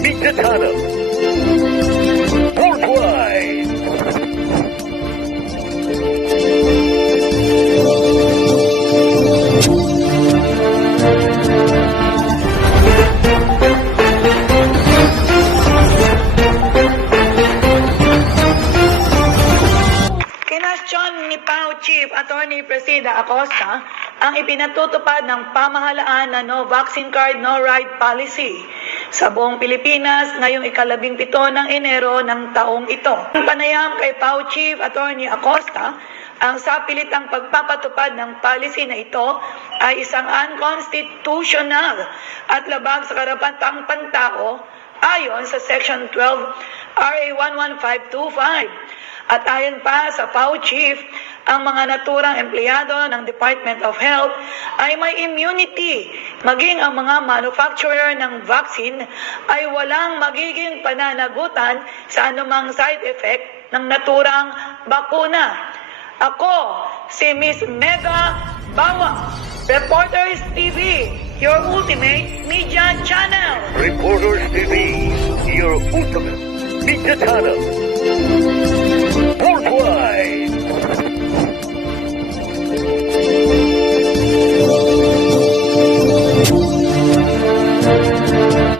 Media Channel. Worldwide. Kinasyon ni PAO Chief Attorney Presida Acosta ang ipinatutupad ng pamahalaan na no vaccine card, no ride policy sa buong Pilipinas ngayong ika-17 ng Enero ng taong ito. Ang panayam kay PAO Chief Attorney Acosta, ang sapilitang pagpapatupad ng policy na ito ay isang unconstitutional at labag sa karapatang pantao ayon sa Section 12 RA 11525. At ayon pa sa PAO Chief, ang mga naturang empleyado ng Department of Health ay may immunity. Maging ang mga manufacturer ng vaccine ay walang magiging pananagutan sa anumang side effect ng naturang bakuna. Ako, si Miss Mega Bawa, Reporters TV, your ultimate media channel. Reporters TV, your ultimate media channel.